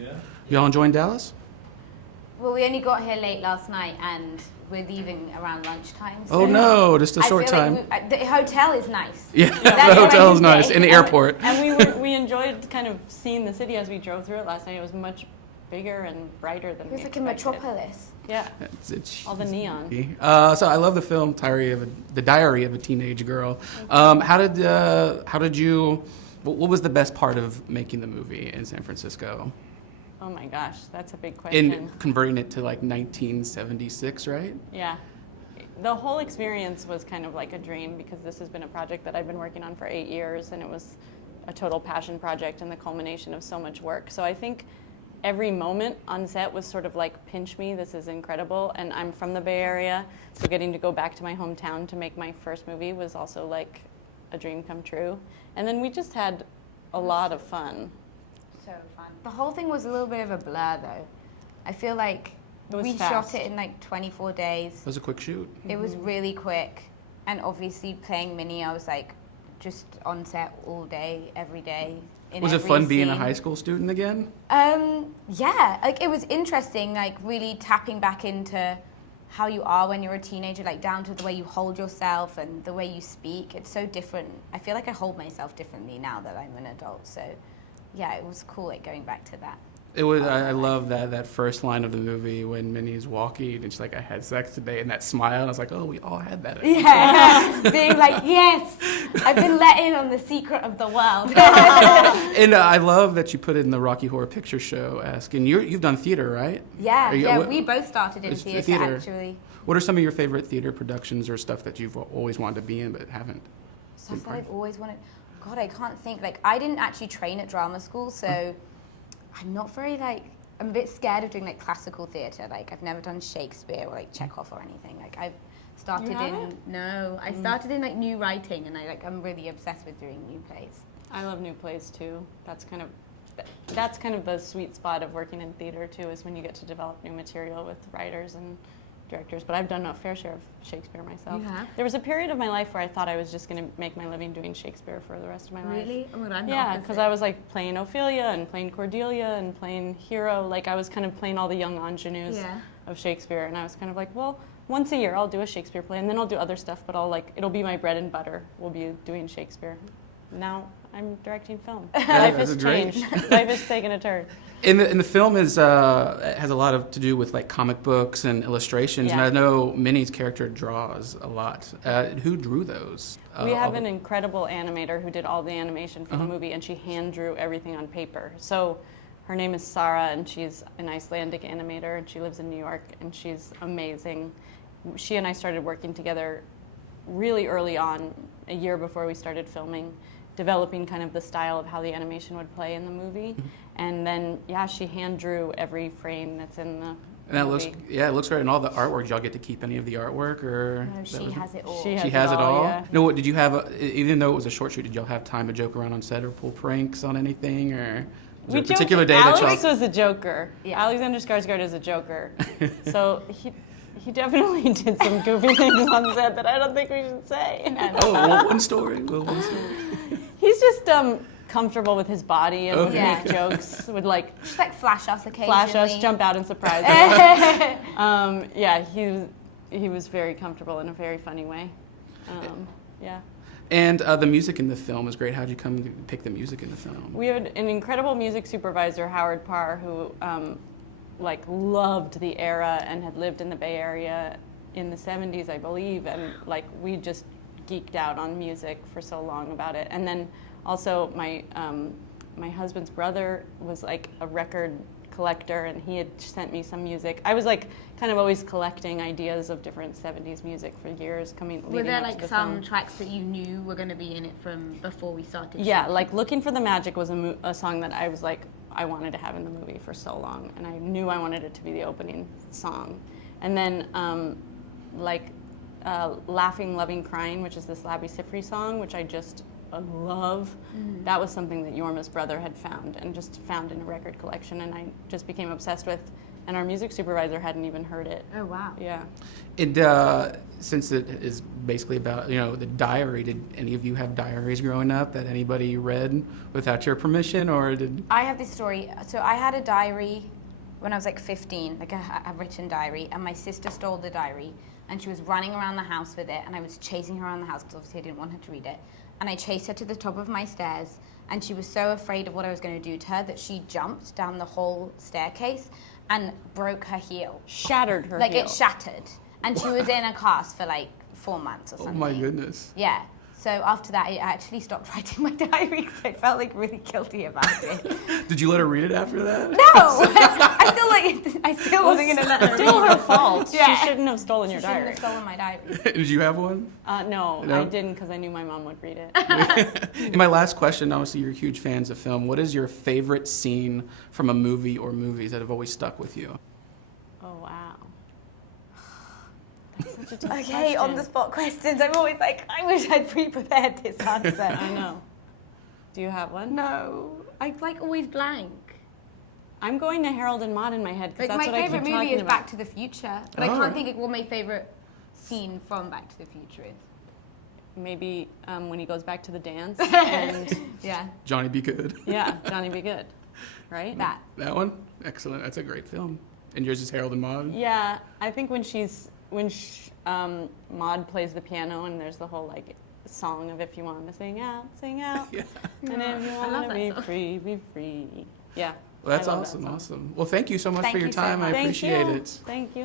Yeah. Y'all enjoying Dallas? Well, we only got here late last night, and we're leaving around lunchtime. Oh no, just a I short feel time. like the hotel is nice. Yeah, That's the what I hotel can is nice. say. In the airport. And we enjoyed kind of seeing the city as we drove through it last night. It was much bigger and brighter than It was we like a expected. metropolis. Yeah. It's All the neon. So I love the film The Diary of a Teenage Girl. How did you? What was the best part of making the movie in San Francisco? Oh my gosh, that's a big question. In converting it to like 1976, right? Yeah. The whole experience was kind of like a dream because this has been a project that I've been working on for 8 years, and it was a total passion project and the culmination of so much work. So I think every moment on set was sort of like, pinch me, this is incredible. And I'm from the Bay Area, so getting to go back to my hometown to make my first movie was also like a dream come true. And then we just had a lot of fun. So fun. The whole thing was a little bit of a blur, though. I feel like we fast. shot it in like 24 days. It was a quick shoot. It was really quick, and obviously playing Minnie, I was like just on set all day, every day. Was it fun being a high school student again? Yeah, like it was interesting, like really tapping back into how you are when you're a teenager, like down to the way you hold yourself and the way you speak. It's so different. I feel like I hold myself differently now that I'm an adult. So yeah, it was cool, like going back to that. It was. I love that first line of the movie when Minnie's walking and she's like, "I had sex today," and that smile. And I was like, "Oh, we all had that." Yeah, being like, yes, I've been let in on the secret of the world. And I love that you put it in the Rocky Horror Picture Show. Asking you've done theater, right? Yeah, we both started in It's theater actually. What are some of your favorite theater productions or stuff that you've always wanted to be in but haven't? Stuff that I've always wanted. God, I can't think. Like, I didn't actually train at drama school, so I'm not very, like, I'm a bit scared of doing, like, classical theatre. Like, I've never done Shakespeare or, like, Chekhov or anything. Like, I've started I started in, like, new writing, and I'm really obsessed with doing new plays. I love new plays too. That's kind of the sweet spot of working in theater too, is when you get to develop new material with writers and directors. But I've done a fair share of Shakespeare myself. You have? There was a period of my life where I thought I was just going to make my living doing Shakespeare for the rest of my life. Really? Oh, I'm Yeah, because I was like playing Ophelia and playing Cordelia and playing Hero. Like I was kind of playing all the young ingenues of Shakespeare, and I was kind of like, well, once a year I'll do a Shakespeare play, and then I'll do other stuff, but it'll be my bread and butter. We'll be doing Shakespeare. Now I'm directing film. Life has changed. Life has taken a turn. In the film has a lot to do with like comic books and illustrations, and I know Minnie's character draws a lot. Who drew those? We have an incredible animator who did all the animation for the movie, and she hand drew everything on paper. So her name is Sarah, and she's an Icelandic animator, and she lives in New York, and she's amazing. She and I started working together really early on, a year before we started filming, developing kind of the style of how the animation would play in the movie. And then, she hand drew every frame that's in the movie. And that looks great. And all the artwork, did y'all get to keep any of the artwork? Or No, she has it all. She has it all? Yeah. No, did you have, even though it was a short shoot, did y'all have time to joke around on set or pull pranks on anything? Or was there a particular day that y'all... Alex was a joker. Yeah. Alexander Skarsgård is a joker. So he definitely did some goofy things on set that I don't think we should say. One story. He's just comfortable with his body and would make jokes, would just like flash us occasionally. jump out and surprise us. He was very comfortable in a very funny way. And the music in the film is great. How'd you come to pick the music in the film? We had an incredible music supervisor, Howard Parr, who loved the era and had lived in the Bay Area in the 70s, I believe, and we just geeked out on music for so long about it. And then also my husband's brother was like a record collector, and he had sent me some music. I was kind of always collecting ideas of different 70s music for years. Were there some tracks that you knew were going to be in it from before we started? Yeah, like Looking for the Magic was a song that I was I wanted to have in the movie for so long, and I knew I wanted it to be the opening song. And then Laughing, Loving, Crying, which is this Labi Siffre song, which I just love. That was something that Jorma's brother had found and just found in a record collection, and I just became obsessed with. and our music supervisor hadn't even heard it. Oh, wow. Yeah. And since it is basically about, the diary, did any of you have diaries growing up that anybody read without your permission, or did... I have this story. So I had a diary when I was like 15, like a written diary, and my sister stole the diary, and she was running around the house with it, and I was chasing her around the house because obviously I didn't want her to read it. And I chased her to the top of my stairs, and she was so afraid of what I was going to do to her that she jumped down the whole staircase and broke her heel. Shattered her Like heel. it shattered. And she was in a cast for like 4 months or Oh something. my goodness. Yeah. So after that, I actually stopped writing my diary because I felt like really guilty about it. Did you let her read it after that? No! I still wasn't going to let her Still read her it. fault. Yeah. She shouldn't have stolen your She shouldn't diary. have stolen my diary. Did you have one? No, No? I didn't because I knew my mom would read it. And my last question, obviously you're huge fans of film. What is your favorite scene from a movie or movies that have always stuck with you? Oh, wow. That's such a tough Okay, question. on the spot questions. I'm always like, I wish I'd pre-prepared this answer. I know. Do you have one? No. I like always blank. I'm going to Harold and Maude in my head because Like that's my what I favorite keep movie talking is about. Back to the Future, but I Oh, can't right. think of what my favorite scene from Back to the Future is. Maybe when he goes back to the dance and Yeah. Johnny Be Good. yeah, Johnny Be Good, right? That. That one? Excellent. That's a great film. And yours is Harold and Maude? Yeah, I think when Maude plays the piano and there's the whole like song of if you want to sing out, Yeah. and if you I love want to that be song. free, be free. Yeah. Well, that's I love that awesome. song. Awesome. Well, thank you so much Thank for your you so time. I much. Thank appreciate you. it. Thank you.